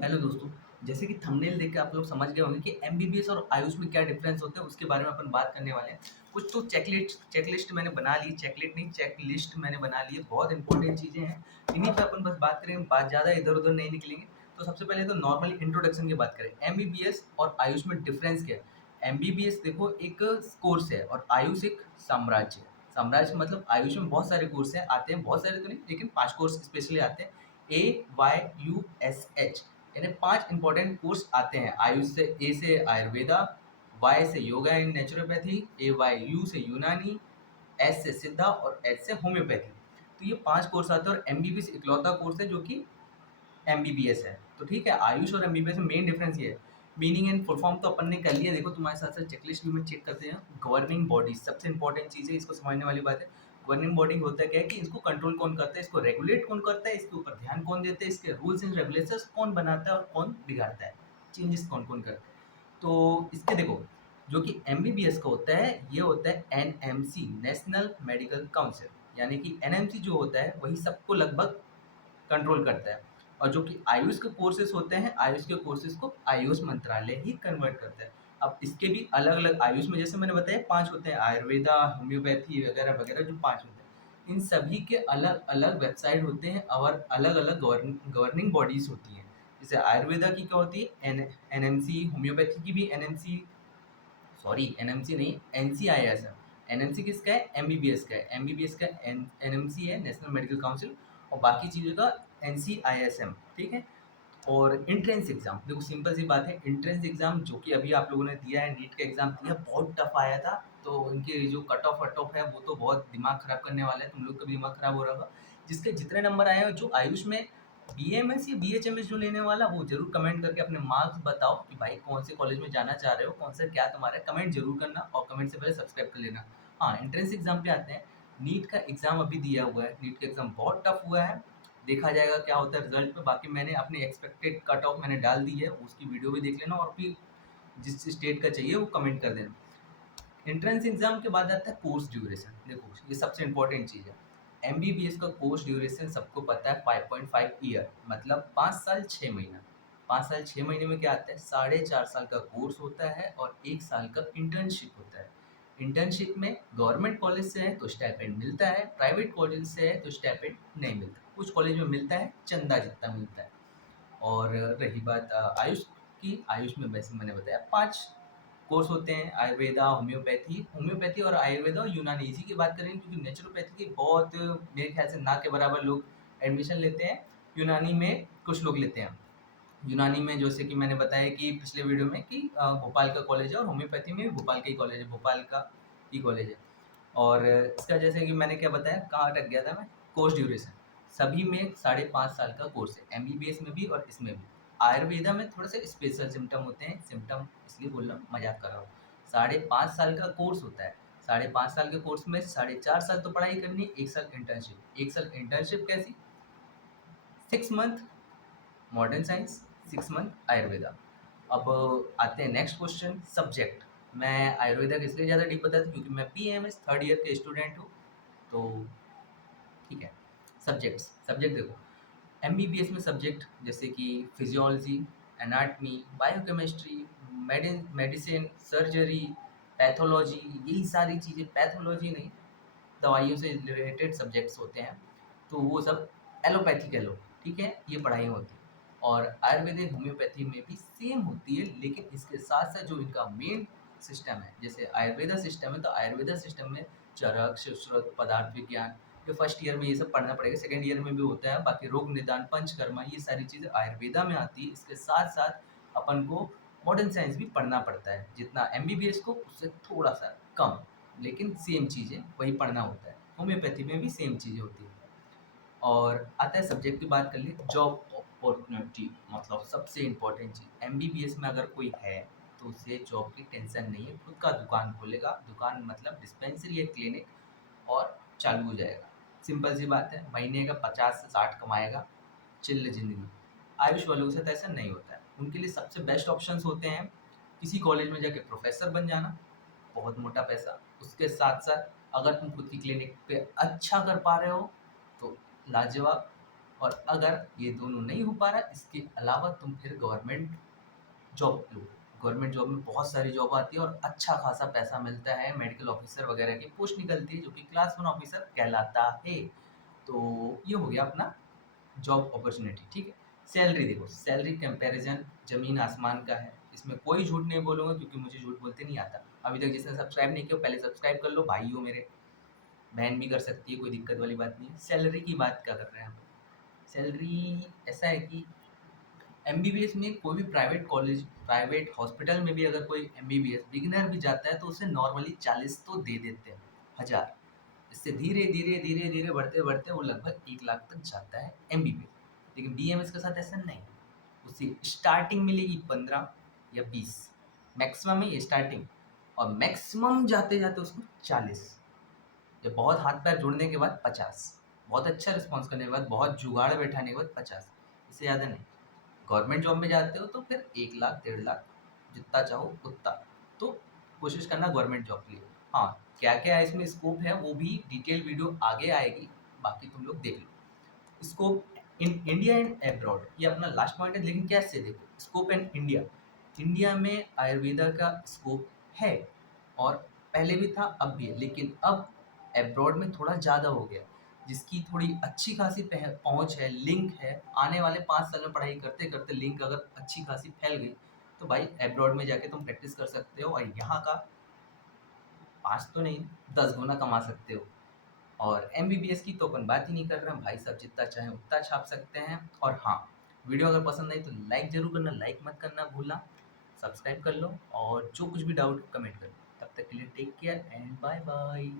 Hello दोस्तों, जैसे कि थंबनेल देख के आप लोग समझ गए होंगे कि एमबीबीएस और आयुष में क्या डिफरेंस होते हैं, उसके बारे में अपन बात करने वाले हैं। कुछ तो चेकलिस्ट मैंने बना ली, चेकलिस्ट नहीं चेकलिस्ट मैंने बना ली है, बहुत इंपॉर्टेंट चीज़ें हैं। इन्हीं पे अपन बस बात करेंगे, बात ज़्यादा इधर-उधर नहीं निकलेंगे। तो सबसे पहले तो नॉर्मली इंट्रोडक्शन की बात करें, एमबीबीएस और आयुष में डिफरेंस क्या है? एमबीबीएस देखो एक कोर्स है और आयुष एक साम्राज्य है। साम्राज्य मतलब आयुष में बहुत सारे कोर्स हैं, आते हैं, बहुत सारे तो नहीं लेकिन 5 कोर्स स्पेशली आते हैं। AYUSH यानी 5 इंपॉर्टेंट कोर्स आते हैं। आयुष से ए से आयुर्वेदा, वाई से योगा एंड नेचुरोपैथी, AYU से यूनानी, एस से सिद्धा और एच से होम्योपैथी। तो ये 5 कोर्स आते हैं और एमबीबीएस इकलौता कोर्स है जो कि एमबीबीएस है। तो ठीक है, आयुष और एमबीबीएस में मेन डिफरेंस ये है। मीनिंग एंड फुल फॉर्म तो अपन ने कर लिया, देखो तुम्हारे साथ साथ चेकलिस्ट भी में चेक करते हैं। गवर्निंग बॉडी सबसे इंपॉर्टेंट चीज़ है, इसको समझने वाली बात है। गवर्निंग बॉडी होता है क्या है कि इसको कंट्रोल कौन करता है, इसको रेगुलेट कौन करता है, इसके ऊपर ध्यान कौन देता है, इसके रूल्स एंड रेगुलेशंस कौन बनाता है और कौन बिगाड़ता है, चेंजेस कौन कौन करता है। तो इसके देखो, जो कि एमबीबीएस का होता है ये होता है एनएमसी, नेशनल मेडिकल काउंसिल। यानी कि एनएमसी जो होता है वही सबको लगभग कंट्रोल करता है। और जो कि आयुष के कोर्सेज होते हैं, आयुष के कोर्सेज को आयुष मंत्रालय ही कन्वर्ट करता है। अब इसके भी अलग अलग, आयुष में जैसे मैंने बताया 5 होते हैं, आयुर्वेदा, होम्योपैथी वगैरह वगैरह जो 5 होते हैं, इन सभी के अलग अलग वेबसाइट होते हैं और अलग अलग गवर्निंग बॉडीज होती हैं। जैसे आयुर्वेदा की क्या होती है, एनएमसी, होम्योपैथी की भी एनएमसी, सॉरी एनएमसी नहीं, एनसीआईएस है। एनएमसी किसका है, एमबीबीएस का है। एमबीबीएस का एनएमसी है, नेशनल मेडिकल काउंसिल, और बाकी चीज़ों का एनसीआईएसएम। ठीक है। और एंट्रेंस एग्जाम देखो, सिंपल सी बात है, एंट्रेंस एग्जाम जो कि अभी आप लोगों ने दिया है, नीट का एग्जाम दिया, बहुत टफ आया था। तो इनके जो कट ऑफ वट ऑफ है वो तो बहुत दिमाग खराब करने वाला है, तुम लोग का भी दिमाग खराब हो रहा होगा। जिसके जितने नंबर आए हैं, जो आयुष में बीएमएस या बीएचएमएस जो लेने वाला, वो जरूर कमेंट करके अपने मार्क्स बताओ कि भाई कौन से कॉलेज में जाना चाह रहे हो, कौन सा क्या तुम्हारा, कमेंट जरूर करना और कमेंट से पहले सब्सक्राइब कर लेना। हाँ, एंट्रेंस एग्जाम पे आते हैं। नीट का एग्जाम अभी दिया हुआ है, नीट का एग्जाम बहुत टफ हुआ है। देखा जाएगा क्या होता है रिजल्ट पे। बाकी मैंने अपनी एक्सपेक्टेड कट ऑफ मैंने डाल दी है, उसकी वीडियो भी देख लेना और फिर जिस स्टेट का चाहिए वो कमेंट कर देना। एंट्रेंस एग्जाम के बाद आता है कोर्स ड्यूरेशन। देखो ये सबसे इंपॉर्टेंट चीज़ है। एमबीबीएस का कोर्स ड्यूरेशन सबको पता है 5.5 ईयर, मतलब 5 साल 6 महीना। 5 साल 6 महीने में क्या आता है, 4.5 साल का कोर्स होता है और 1 साल का इंटर्नशिप होता है। इंटर्नशिप में गवर्नमेंट कॉलेज से है तो स्टाइपेंड मिलता है, प्राइवेट कॉलेज से है तो स्टाइपेंड नहीं मिलता। कुछ कॉलेज में मिलता है, चंदा जितना मिलता है। और रही बात आयुष की, आयुष में वैसे मैंने बताया 5 कोर्स होते हैं, आयुर्वेदा, होम्योपैथी, होम्योपैथी और आयुर्वेदा और यूनानी। इसी की बात करेंगे क्योंकि नेचुरोपैथी के बहुत मेरे ख्याल से ना के बराबर लोग एडमिशन लेते हैं। यूनानी में कुछ लोग लेते हैं। यूनानी में जैसे कि मैंने बताया कि पिछले वीडियो में कि भोपाल का कॉलेज है, और होम्योपैथी में भी भोपाल का ही कॉलेज है, भोपाल का ही कॉलेज है। और इसका जैसे कि मैंने क्या बताया, कहाँ अटक गया था मैं, कोर्स ड्यूरेशन सभी में 5.5 साल का कोर्स है, एमबीबीएस में भी और इसमें भी। आयुर्वेदा में थोड़ा सा स्पेशल सिम्टम होते हैं, सिम्टम इसलिए बोल रहा हूँ, मजाक कर रहा हूँ। 5.5 साल का कोर्स होता है। 5.5 साल के कोर्स में 4.5 साल तो पढ़ाई करनी है, 1 साल इंटर्नशिप। 1 साल इंटर्नशिप कैसी, 6 month modern science, 6 month Ayurveda. अब आते हैं नेक्स्ट क्वेश्चन, सब्जेक्ट। मैं आयुर्वेदा का इसलिए ज़्यादा डीप बताया था क्योंकि मैं पीएमएस थर्ड ईयर के स्टूडेंट हूँ। तो ठीक है, सब्जेक्ट देखो, एमबीबीएस में सब्जेक्ट जैसे कि physiology, anatomy, biochemistry, medicine, surgery, pathology, यही सारी चीज़ें, पैथोलॉजी नहीं, दवाइयों से रिलेटेड सब्जेक्ट्स होते हैं। तो वो सब एलोपैथी कह लो, ठीक है, ये पढ़ाई होती है। और आयुर्वेदिक होम्योपैथी में भी सेम होती है, लेकिन इसके साथ साथ जो इनका मेन सिस्टम है, जैसे आयुर्वेदा सिस्टम है, तो आयुर्वेदा सिस्टम में चरक, सुश्रुत, पदार्थ विज्ञान, ये फर्स्ट ईयर में ये सब पढ़ना पड़ेगा, सेकेंड ईयर में भी होता है। बाकी रोग निदान, पंचकर्मा, ये सारी चीज़ें आयुर्वेदा में आती है। इसके साथ साथ अपन को मॉडर्न साइंस भी पढ़ना पड़ता है, जितना एमबीबीएस को उससे थोड़ा सा कम, लेकिन सेम चीज़ें वही पढ़ना होता है। होम्योपैथी में भी सेम चीज़ें होती हैं। और आता है सब्जेक्ट की बात कर ली, जॉब अपॉर्चुनिटी, मतलब सबसे इम्पोर्टेंट चीज़, एमबीबीएस में अगर कोई है तो उसे जॉब की टेंशन नहीं है, खुद का दुकान खोलेगा, दुकान मतलब डिस्पेंसरी या क्लिनिक, और चालू हो जाएगा। सिंपल सी बात है, महीने का 50 से 60 कमाएगा, चिल्ल ज़िंदगी। आयुष वालों के साथ ऐसा नहीं होता है। उनके लिए सबसे बेस्ट ऑप्शंस होते हैं किसी कॉलेज में जाके प्रोफेसर बन जाना, बहुत मोटा पैसा। उसके साथ-साथ अगर तुम खुद की क्लिनिक पे अच्छा कर पा रहे हो तो लाजवाब, और अगर ये दोनों नहीं हो पा रहा, इसके अलावा तुम फिर गवर्नमेंट जॉब लो। गवर्नमेंट जॉब में बहुत सारी जॉब आती है और अच्छा खासा पैसा मिलता है, मेडिकल ऑफिसर वगैरह की पोस्ट निकलती है जो कि क्लास 1 ऑफिसर कहलाता है। तो ये हो गया अपना जॉब अपॉर्चुनिटी, ठीक है। सैलरी देखो, सैलरी कंपैरिजन ज़मीन आसमान का है, इसमें कोई झूठ नहीं बोलूँगा क्योंकि मुझे झूठ बोलते नहीं आता। अभी तक जिसने सब्सक्राइब नहीं किया पहले सब्सक्राइब कर लो, भाई हो मेरे, बहन भी कर सकती है, कोई दिक्कत वाली बात नहीं है। सैलरी की बात क्या कर रहे हैं हम? सैलरी ऐसा है कि एमबीबीएस में कोई भी प्राइवेट कॉलेज, प्राइवेट हॉस्पिटल में भी अगर कोई एमबीबीएस बिगिनर भी जाता है तो उसे नॉर्मली 40 तो दे देते हैं, हज़ार। इससे धीरे धीरे धीरे धीरे बढ़ते बढ़ते वो लगभग 1 लाख तक जाता है एमबीबीएस। लेकिन बीएमएस के साथ ऐसा नहीं, उसे स्टार्टिंग मिलेगी 15 या 20, मैक्सिमम है ये स्टार्टिंग, और मैक्सिमम जाते जाते उसको 40, या बहुत हाथ पैर जोड़ने के बाद 50, बहुत अच्छा रिस्पॉन्स करने के बाद, बहुत जुगाड़ बैठाने के बाद 50, इससे ज़्यादा नहीं। गवर्नमेंट जॉब में जाते हो तो फिर 1 लाख 1.5 लाख, जितना चाहो उतना। तो कोशिश करना गवर्नमेंट जॉब के लिए। हाँ, क्या क्या इसमें स्कोप है वो भी डिटेल वीडियो आगे आएगी, बाकी तुम लोग देख लो। Scope in India and abroad, ये अपना लास्ट पॉइंट है, लेकिन कैसे देखो स्कोप इन इंडिया। इंडिया में आयुर्वेदा का स्कोप है, और पहले भी था अब भी है, लेकिन अब एब्रॉड में थोड़ा ज़्यादा हो गया, जिसकी थोड़ी अच्छी खासी पहुंच है, लिंक है। आने वाले 5 साल में पढ़ाई करते करते लिंक अगर अच्छी खासी फैल गई तो भाई एब्रॉड में जाके तुम प्रैक्टिस कर सकते हो, और यहाँ का 5 तो नहीं 10 गुना कमा सकते हो। और एमबीबीएस की तो अपन बात ही नहीं कर रहे हैं, भाई साहब जितना चाहें उतना छाप सकते हैं। और हाँ, वीडियो अगर पसंद आई तो लाइक ज़रूर करना, लाइक मत करना भूलना, सब्सक्राइब कर लो, और जो कुछ भी डाउट कमेंट कर लो। तब तक के लिए take care and bye bye.